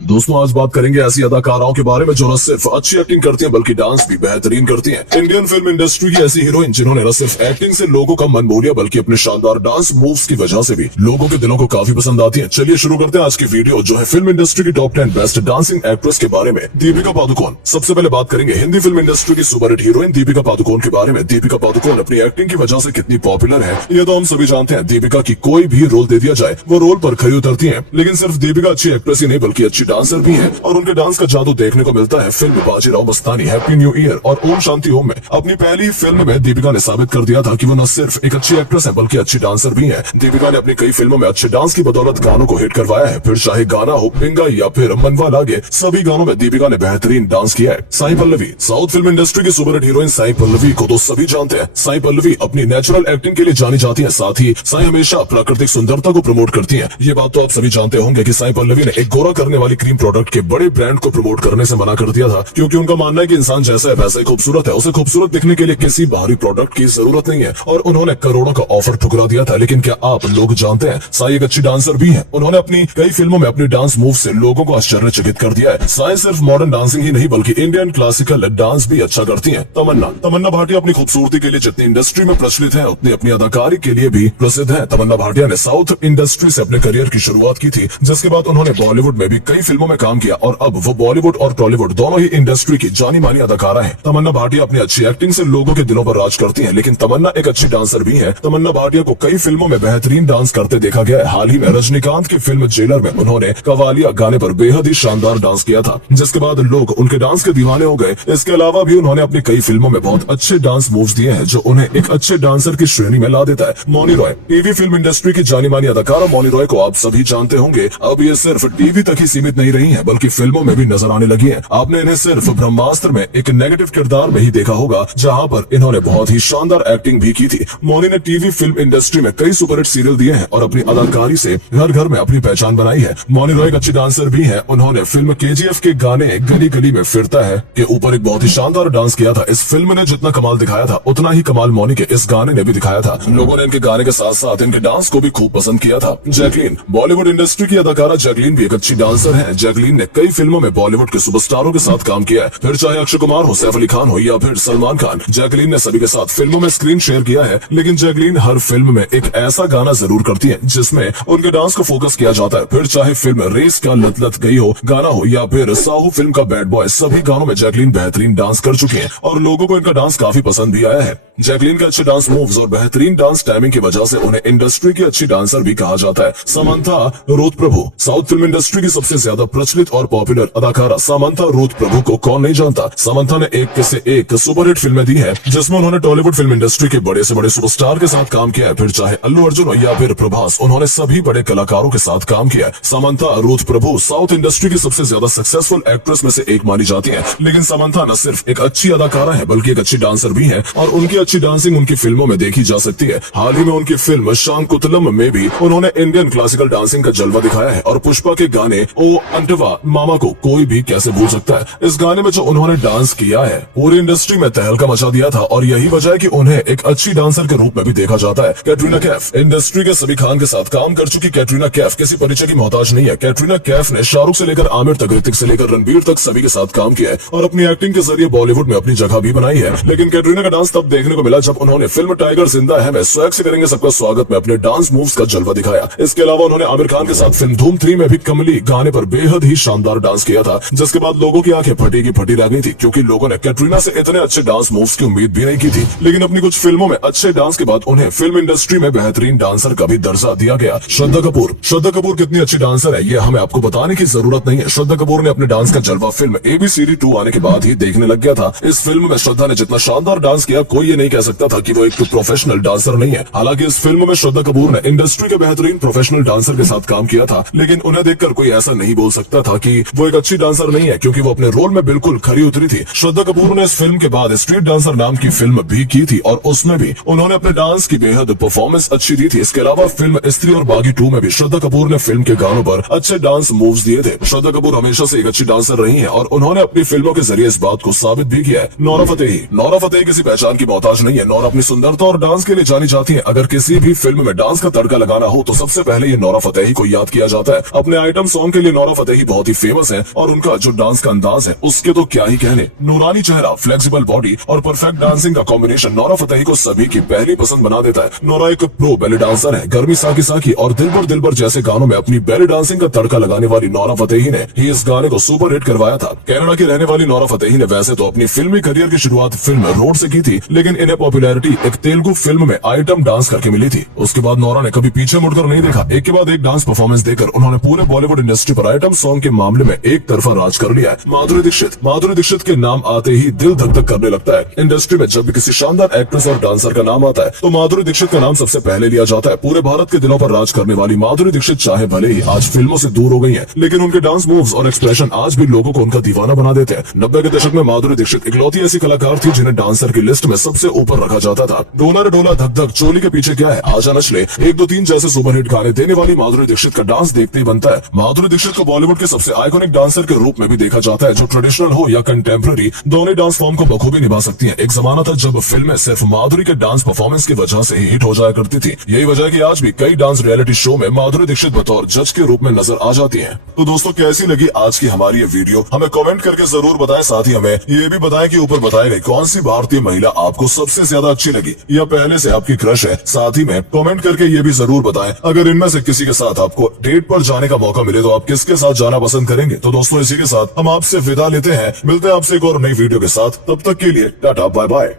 दोस्तों आज बात करेंगे ऐसी अदाकाराओं के बारे में जो न सिर्फ अच्छी एक्टिंग करती हैं बल्कि डांस भी बेहतरीन करती हैं। इंडियन फिल्म इंडस्ट्री की ऐसी हीरोइन जिन्होंने न सिर्फ एक्टिंग से लोगों का मन मोह लिया बल्कि अपने शानदार डांस मूव्स की वजह से भी लोगों के दिलों को काफी पसंद आती हैं। चलिए शुरू करते हैं आज की वीडियो जो है फिल्म इंडस्ट्री की टॉप 10 बेस्ट डांसिंग एक्ट्रेस के बारे में। दीपिका पादुकोण। सबसे पहले बात करेंगे हिंदी फिल्म इंडस्ट्री की सुपरहिट हीरोइन दीपिका पादुकोण के बारे में। दीपिका पादुकोण अपनी एक्टिंग की वजह से कितनी पॉपुलर है ये तो हम सभी जानते हैं। दीपिका की कोई भी रोल दे दिया जाए वो रोल पर खरी उतरती है। लेकिन सिर्फ दीपिका अच्छी एक्ट्रेस ही नहीं बल्कि अच्छी डांसर भी है और उनके डांस का जादू देखने को मिलता है film Bajirao Mastani, happy new year और ओम शांति ओम में। अपनी पहली फिल्म में दीपिका ने साबित कर दिया था कि वो न सिर्फ एक अच्छी एक्ट्रेस है बल्कि अच्छी डांसर भी है। दीपिका ने अपनी कई फिल्मों में अच्छे डांस की बदौलत गानों को हिट करवाया है। फिर चाहे गाना हो पिंगा या फिर मनवा लागे, सभी गानों में दीपिका ने बेहतरीन डांस किया है। Sai Pallavi. South film industry की सुपरहिट हीरोइन साई पल्लवी को तो सभी जानते हैं। साई पल्लवी अपनी नेचुरल एक्टिंग के लिए जानी जाती है। साथ ही साई हमेशा प्राकृतिक सुंदरता को प्रमोट करती है। ये बात तो आप सभी जानते होंगे कि साई पल्लवी ने एक गोरा करने वाली क्रीम प्रोडक्ट के बड़े ब्रांड को प्रमोट करने से मना कर दिया था क्योंकि उनका मानना है कि इंसान जैसा है वैसा ही खूबसूरत है, उसे खूबसूरत दिखने के लिए किसी बाहरी प्रोडक्ट की जरूरत नहीं है और उन्होंने करोड़ों का ऑफर ठुकरा दिया था। लेकिन क्या आप लोग जानते हैं साई एक अच्छी डांसर भी है। उन्होंने अपनी कई फिल्मों में अपनी डांस मूव से लोगों को आश्चर्यचकित कर दिया है। साई सिर्फ मॉडर्न डांसिंग ही नहीं बल्कि इंडियन क्लासिकल डांस भी अच्छा करती है। तमन्ना भाटिया अपनी खूबसूरती के लिए जितनी इंडस्ट्री में प्रचलित है उतनी अपनी अदाकारी के लिए भी प्रसिद्ध है। तमन्ना भाटिया ने साउथ इंडस्ट्री से अपने करियर की शुरुआत की थी जिसके बाद उन्होंने बॉलीवुड में भी कई फिल्मों में काम किया और अब वो बॉलीवुड और टॉलीवुड दोनों ही इंडस्ट्री की जानी मानी अदाकारा है। तमन्ना भाटिया अपनी अच्छी एक्टिंग से लोगों के दिलों पर राज करती है। लेकिन तमन्ना एक अच्छी डांसर भी है। तमन्ना भाटिया को कई फिल्मों में बेहतरीन डांस करते देखा गया है। हाल ही में रजनीकांत की फिल्म जेलर में उन्होंने कवालिया गाने पर बेहद ही शानदार डांस किया था जिसके बाद लोग उनके डांस के दीवाने हो गए। इसके अलावा भी उन्होंने अपनी कई फिल्मों में बहुत अच्छे डांस मूव्स दिए हैं जो उन्हें एक अच्छे डांसर की श्रेणी में ला देता है। Mouni Roy. TV film industry की जानी मानी अदाकारा मौनी रॉय को आप सभी जानते होंगे। अब ये सिर्फ टीवी तक ही सीमित नहीं रही है बल्कि फिल्मों में भी नजर आने लगी है। आपने इन्हें सिर्फ ब्रह्मास्त्र में एक नेगेटिव किरदार में ही देखा होगा जहां पर इन्होंने बहुत ही शानदार एक्टिंग भी की थी। मौनी ने टीवी फिल्म इंडस्ट्री में कई सुपरहिट सीरियल दिए हैं और अपनी अदाकारी से घर घर में अपनी पहचान बनाई है। मौनी रॉय एक अच्छी डांसर भी है। उन्होंने फिल्म केजीएफ के गाने गली गली में फिरता है के ऊपर एक बहुत ही शानदार डांस किया था। इस फिल्म ने जितना कमाल दिखाया था उतना ही कमाल मौनी के इस गाने ने भी दिखाया था। लोगों ने इनके गाने के साथ साथ इनके डांस को भी खूब पसंद किया था। जैकलीन। बॉलीवुड इंडस्ट्री की अदाकारा जैकलीन भी एक अच्छी डांसर है। जैकलीन ने कई फिल्मों में बॉलीवुड के सुपरस्टारों के साथ काम किया है। फिर चाहे अक्षय कुमार हो, सैफ अली खान हो या फिर सलमान खान, जैकलीन ने सभी के साथ फिल्मों में स्क्रीन शेयर किया है। लेकिन जैकलीन हर फिल्म में एक ऐसा गाना जरूर करती है जिसमें उनके डांस को फोकस किया जाता है। फिर चाहे फिल्म रेस का लत लत गई हो गाना हो या फिर साहू फिल्म का बैड बॉय, सभी गानों में जैकलीन बेहतरीन डांस कर चुकी है और लोगों को इनका डांस काफी पसंद भी आया है। जैकलीन के अच्छे डांस मूव्स और बेहतरीन डांस टाइमिंग की वजह से उन्हें इंडस्ट्री की अच्छी डांसर भी कहा जाता है। समंथा रोथ प्रभु। साउथ फिल्म इंडस्ट्री की सबसे ज्यादा प्रचलित और पॉपुलर अदाकारा समंथा रोथ प्रभु को कौन नहीं जानता। समंथा ने एक से एक सुपरहिट फिल्में दी है जिसमें उन्होंने टॉलीवुड फिल्म इंडस्ट्री के बड़े से बड़े सुपरस्टार के साथ काम किया है। फिर चाहे अल्लू अर्जुन हो या फिर प्रभास, उन्होंने सभी बड़े कलाकारों के साथ काम किया है। समंथा रोथ प्रभु साउथ इंडस्ट्री की सबसे ज्यादा सक्सेसफुल एक्ट्रेस में से एक मानी जाती है। लेकिन समंथा न सिर्फ एक अच्छी अदाकारा है बल्कि एक अच्छी डांसर भी है और उनकी अच्छी डांसिंग उनकी फिल्मों में देखी जा सकती है। हाल ही में उनकी फिल्म शांकुतलम में भी उन्होंने इंडियन क्लासिकल डांसिंग का जलवा दिखाया है और पुष्पा के गाने ओ अंटवा मामा को कोई भी कैसे भूल सकता है। इस गाने में जो उन्होंने डांस किया है पूरी इंडस्ट्री में तहलका मचा दिया था और यही वजह है कि उन्हें एक अच्छी डांसर के रूप में भी देखा जाता है। कैटरीना कैफ। इंडस्ट्री के सभी खान के साथ काम कर चुकी कैटरीना कैफ किसी परिचय की मोहताज नहीं है। कैटरीना कैफ ने शाहरुख से लेकर आमिर तक, ऋतिक से लेकर रणबीर तक सभी के साथ काम किया है और अपनी एक्टिंग के जरिए बॉलीवुड में अपनी जगह भी बनाई है। लेकिन कैटरीना का डांस तब देखने को मिला जब उन्होंने फिल्म टाइगर जिंदा है में स्वैग से करेंगे सबका स्वागत में अपने डांस मूव्स का जलवा दिखाया। इसके अलावा उन्होंने आमिर खान के साथ फिल्म धूम 3 में भी कमली गाने पर बेहद ही शानदार डांस किया था जिसके बाद लोगों की आंखें फटी की फटी रह गई थी क्योंकि लोगों ने कैटरीना से इतने अच्छे डांस मूव्स की उम्मीद भी नहीं की थी। लेकिन अपनी कुछ फिल्मों में अच्छे डांस के बाद उन्हें फिल्म इंडस्ट्री में बेहतरीन डांसर का भी दर्जा दिया गया। श्रद्धा कपूर। श्रद्धा कपूर कितनी अच्छी डांसर है ये हमें आपको बताने की जरूरत नहीं है। श्रद्धा कपूर ने अपने डांस का जलवा फिल्म ABCD 2 आने के बाद ही देखने लग गया था। इस फिल्म में श्रद्धा ने जितना शानदार डांस किया कोई ये नहीं कह सकता था कि वो एक प्रोफेशनल डांसर नहीं है। हालांकि इस फिल्म में श्रद्धा कपूर ने इंडस्ट्री के बेहतरीन प्रोफेशनल डांसर के साथ काम किया था लेकिन उन्हें देखकर कोई ऐसा नहीं बोल सकता था कि वो एक अच्छी डांसर नहीं है क्योंकि वो अपने रोल में बिल्कुल खरी उतरी थी। श्रद्धा कपूर ने इस फिल्म के बाद स्ट्रीट डांसर नाम की फिल्म भी की थी और उसमें भी उन्होंने अपने डांस की बेहद परफॉर्मेंस अच्छी दी थी। इसके अलावा फिल्म स्त्री और बागी 2 में भी श्रद्धा कपूर ने फिल्म के गानों पर अच्छे डांस मूव्स दिए थे। श्रद्धा कपूर हमेशा से एक अच्छी डांसर रही है और उन्होंने अपनी फिल्मों के जरिए इस बात को साबित भी किया है। Nora Fatehi. नोरा फतेही किसी पहचान की मोहताज नहीं है। नोरा अपनी सुंदरता और डांस के लिए जानी जाती है। अगर किसी भी फिल्म में डांस का तड़का लगाना हो तो सबसे पहले ये नोरा फतेही को याद किया जाता है। अपने आइटम सॉन्ग के लिए नोरा नोरा फतेही बहुत ही फेमस है और उनका जो डांस का अंदाज है उसके तो क्या ही कहने। नूरानी चेहरा, फ्लेक्सिबल बॉडी और परफेक्ट डांसिंग का कॉम्बिनेशन नोरा फतेही को सभी की पहली पसंद बना देता है। नोरा एक प्रो बेली डांसर है। गर्मी साकी साकी और दिलबर जैसे गानों में अपनी बेली डांसिंग का तड़का लगाने वाली नोरा फतेही ने ही इस गाने को सुपर हिट करवाया था। कनाडा की रहने वाली नोरा फतेही ने वैसे तो अपनी फिल्मी करियर की शुरुआत फिल्म रोड से की थी, लेकिन इन्हें पॉपुलैरिटी एक तेलुगु फिल्म में आइटम डांस करके मिली थी। उसके बाद नोरा ने कभी पीछे मुड़कर नहीं देखा। एक के बाद एक डांस परफॉर्मेंस देकर उन्होंने पूरे बॉलीवुड इंडस्ट्री पर आइटम सॉन्ग के मामले में एक तरफा राज कर लिया है। माधुरी दीक्षित के नाम आते ही दिल धक धक करने लगता है। इंडस्ट्री में जब भी किसी शानदार एक्ट्रेस और डांसर का नाम आता है तो माधुरी दीक्षित का नाम सबसे पहले लिया जाता है। पूरे भारत के दिलों पर राज करने वाली माधुरी दीक्षित चाहे भले ही आज फिल्मों से दूर हो गई है, लेकिन उनके डांस मूव्स और एक्सप्रेशन आज भी लोगों को उनका दीवाना बना देते हैं। 90 के दशक में माधुरी दीक्षित इकलौती ऐसी कलाकार थी जिन्हें डांसर की लिस्ट में सबसे ऊपर रखा जाता था। डोला रे डोला, धक धक, चोली के पीछे क्या है, आजा नच ले, 1 2 3 जैसे सुपरहिट गाने देने वाली माधुरी दीक्षित का डांस देखते ही बनता है। माधुरी दीक्षित को बॉलीवुड के सबसे आइकॉनिक डांसर के रूप में भी देखा जाता है, जो ट्रेडिशनल हो या कंटेम्प्रेरी दोनों डांस फॉर्म को बखूबी निभा सकती है। एक जमाना था जब फिल्में सिर्फ माधुरी के डांस परफॉर्मेंस की वजह से ही हिट हो जाया करती थी। यही वजह है कि आज भी कई डांस रियलिटी शो में माधुरी दीक्षित बतौर जज के रूप में नजर आ जाती हैं। तो दोस्तों, कैसी लगी आज की हमारी ये वीडियो हमें कमेंट करके जरूर बताएं। साथ ही हमें ये भी बताएं कि ऊपर बताए गए कौन सी भारतीय महिला आपको सबसे ज्यादा अच्छी लगी या पहले से आपकी क्रश है। साथ ही में कमेंट करके ये भी जरूर बताएं अगर इनमें से किसी के साथ आपको डेट पर जाने का मौका मिले तो आप किसके साथ जाना पसंद करेंगे। तो दोस्तों, इसी के साथ हम आपसे विदा लेते हैं। मिलते हैं आपसे एक और नई वीडियो के साथ। तब तक के लिए टाटा बाय बाय।